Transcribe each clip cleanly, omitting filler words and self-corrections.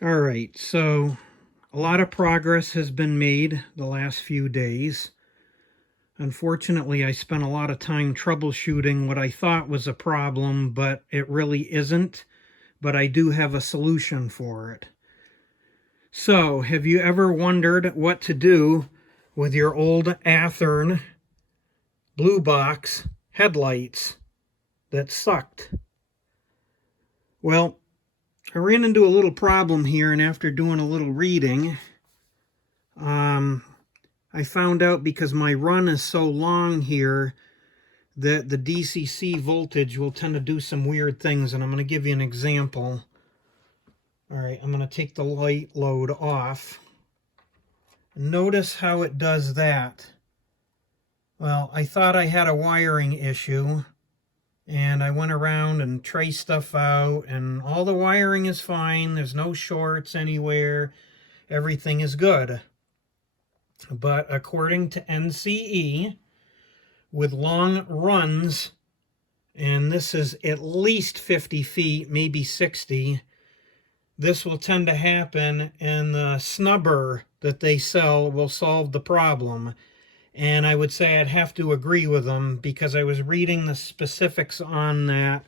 All right, so a lot of progress has been made the last few days. Unfortunately, I spent a lot of time troubleshooting what I thought was a problem, but it really isn't. But I do have a solution for it. So, have you ever wondered what to do with your old Athearn blue box headlights that sucked? Well, I ran into a little problem here, and after doing a little reading, I found out because my run is so long here that the DCC voltage will tend to do some weird things, and I'm going to give you an example. All right, I'm going to take the light load off. Notice how it does that. Well, I thought I had a wiring issue, and I went around and traced stuff out, and all the wiring is fine. There's no shorts anywhere. Everything is good. But according to NCE, with long runs, and this is at least 50 feet, maybe 60, this will tend to happen, and the snubber that they sell will solve the problem. And I would say I'd have to agree with them, because I was reading the specifics on that,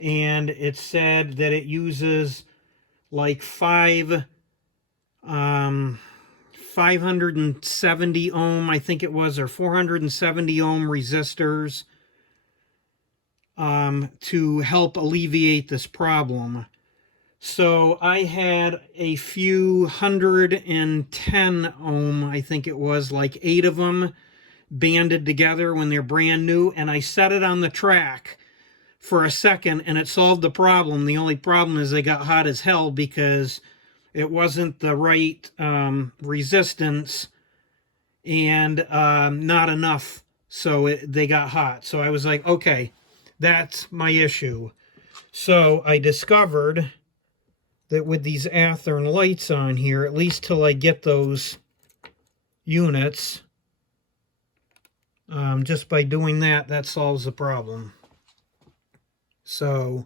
and it said that it uses like 570 ohm, I think it was, or 470 ohm resistors to help alleviate this problem. So I had a few 110 ohm, I think it was, like 8 of them banded together when they're brand new, and I set it on the track for a second and it solved the problem. The only problem is they got hot as hell because it wasn't the right resistance and not enough, so they got hot. So I was like, okay, that's my issue. So I discovered that with these Athearn lights on here, at least till I get those units, just by doing that, that solves the problem. So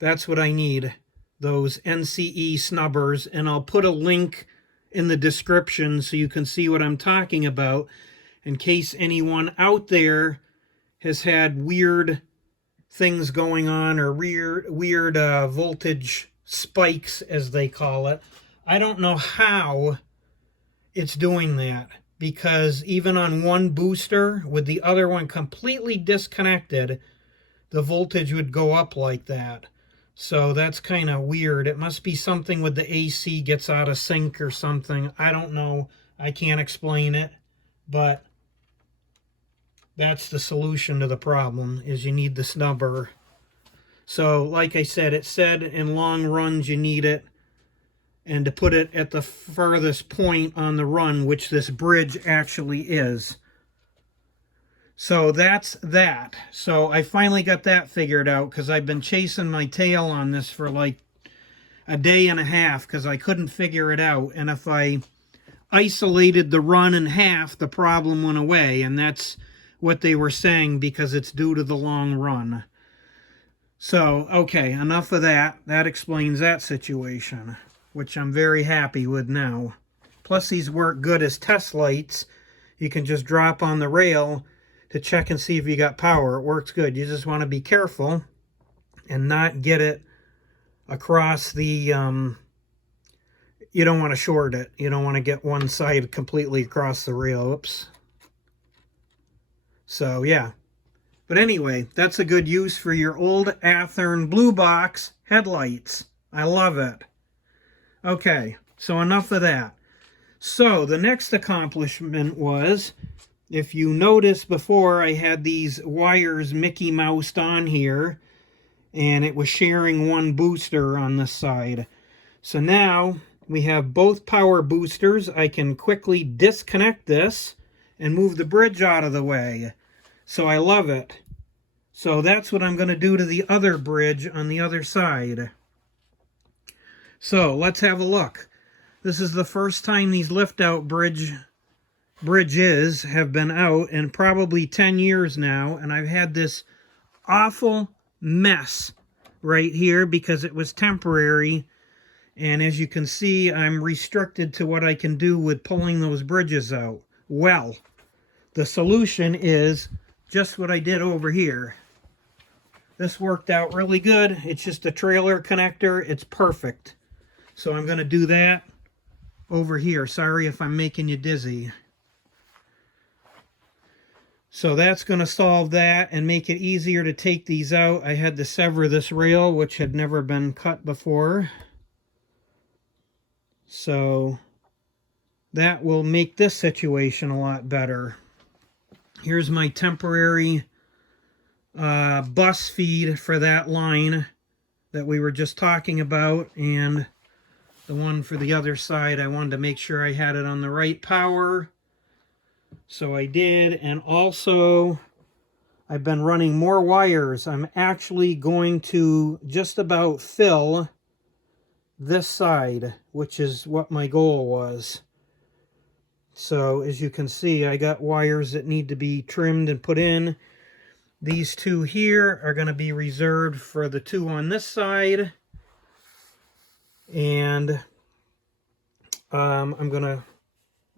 that's what I need, those NCE snubbers, and I'll put a link in the description so you can see what I'm talking about, in case anyone out there has had weird things going on, or weird voltage spikes, as they call it. I don't know how it's doing that, because even on one booster with the other one completely disconnected, the voltage would go up like that. So that's kind of weird. It must be something with the AC gets out of sync or something. I don't know. I can't explain it, but that's the solution to the problem, is you need the snubber. So like I said, it said in long runs you need it, and to put it at the furthest point on the run, which this bridge actually is. So that's that. So I finally got that figured out, because I've been chasing my tail on this for like a day and a half because I couldn't figure it out. And if I isolated the run in half, the problem went away. And that's what they were saying, because it's due to the long run. So, okay, enough of that. That explains that situation, which I'm very happy with now. Plus, these work good as test lights. You can just drop on the rail to check and see if you got power. It works good. You just want to be careful and not get it across the, you don't want to short it. You don't want to get one side completely across the rail. Oops. So, yeah. But anyway, that's a good use for your old Athearn blue box headlights. I love it. Okay, so enough of that. So the next accomplishment was, if you noticed before, I had these wires Mickey Moused on here, and it was sharing one booster on this side. So now we have both power boosters. I can quickly disconnect this and move the bridge out of the way. So I love it. So that's what I'm going to do to the other bridge on the other side. So let's have a look. This is the first time these lift-out bridges have been out in probably 10 years now, and I've had this awful mess right here because it was temporary, And as you can see, I'm restricted to what I can do with pulling those bridges out. Well, the solution is just what I did over here. This worked out really good. It's just a trailer connector. It's perfect. So I'm going to do that over here. Sorry if I'm making you dizzy. So that's going to solve that and make it easier to take these out. I had to sever this rail, which had never been cut before. So that will make this situation a lot better. Here's my temporary bus feed for that line that we were just talking about, and the one for the other side, I wanted to make sure I had it on the right power. So I did, and also I've been running more wires. I'm actually going to just about fill this side, which is what my goal was. So as you can see, I got wires that need to be trimmed and put in. These two here are going to be reserved for the two on this side. And I'm going to,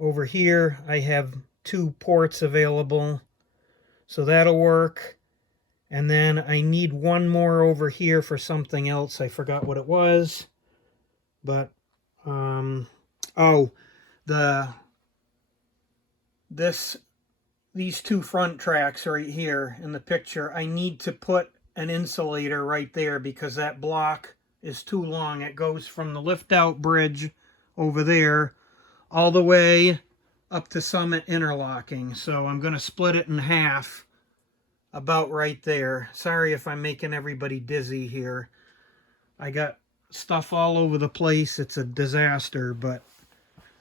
over here, I have 2 ports available. So that'll work. And then I need one more over here for something else. I forgot what it was. But, these 2 front tracks right here in the picture, I need to put an insulator right there because that block is too long. It goes from the lift out bridge over there all the way up to Summit Interlocking. So I'm going to split it in half about right there. Sorry if I'm making everybody dizzy here. I got stuff all over the place. It's a disaster, but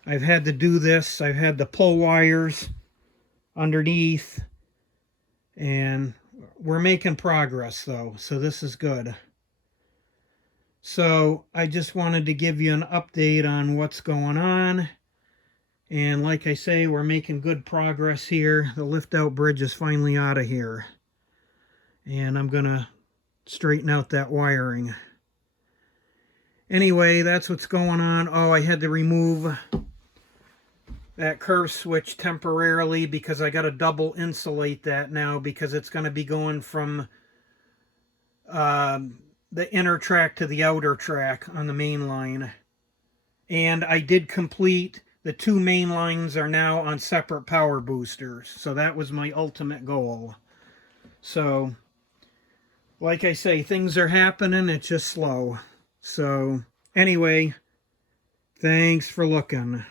I've had to do this. I've had to pull wires underneath, and we're making progress though, so this is good. So I just wanted to give you an update on what's going on, and like I say, we're making good progress here. The lift out bridge is finally out of here, and I'm gonna straighten out that wiring. Anyway, that's what's going on. Oh, I had to remove that curve switch temporarily because I got to double insulate that now because it's going to be going from the inner track to the outer track on the main line. And I did complete, the 2 main lines are now on separate power boosters. So that was my ultimate goal. So, like I say, things are happening, it's just slow. So, anyway, thanks for looking.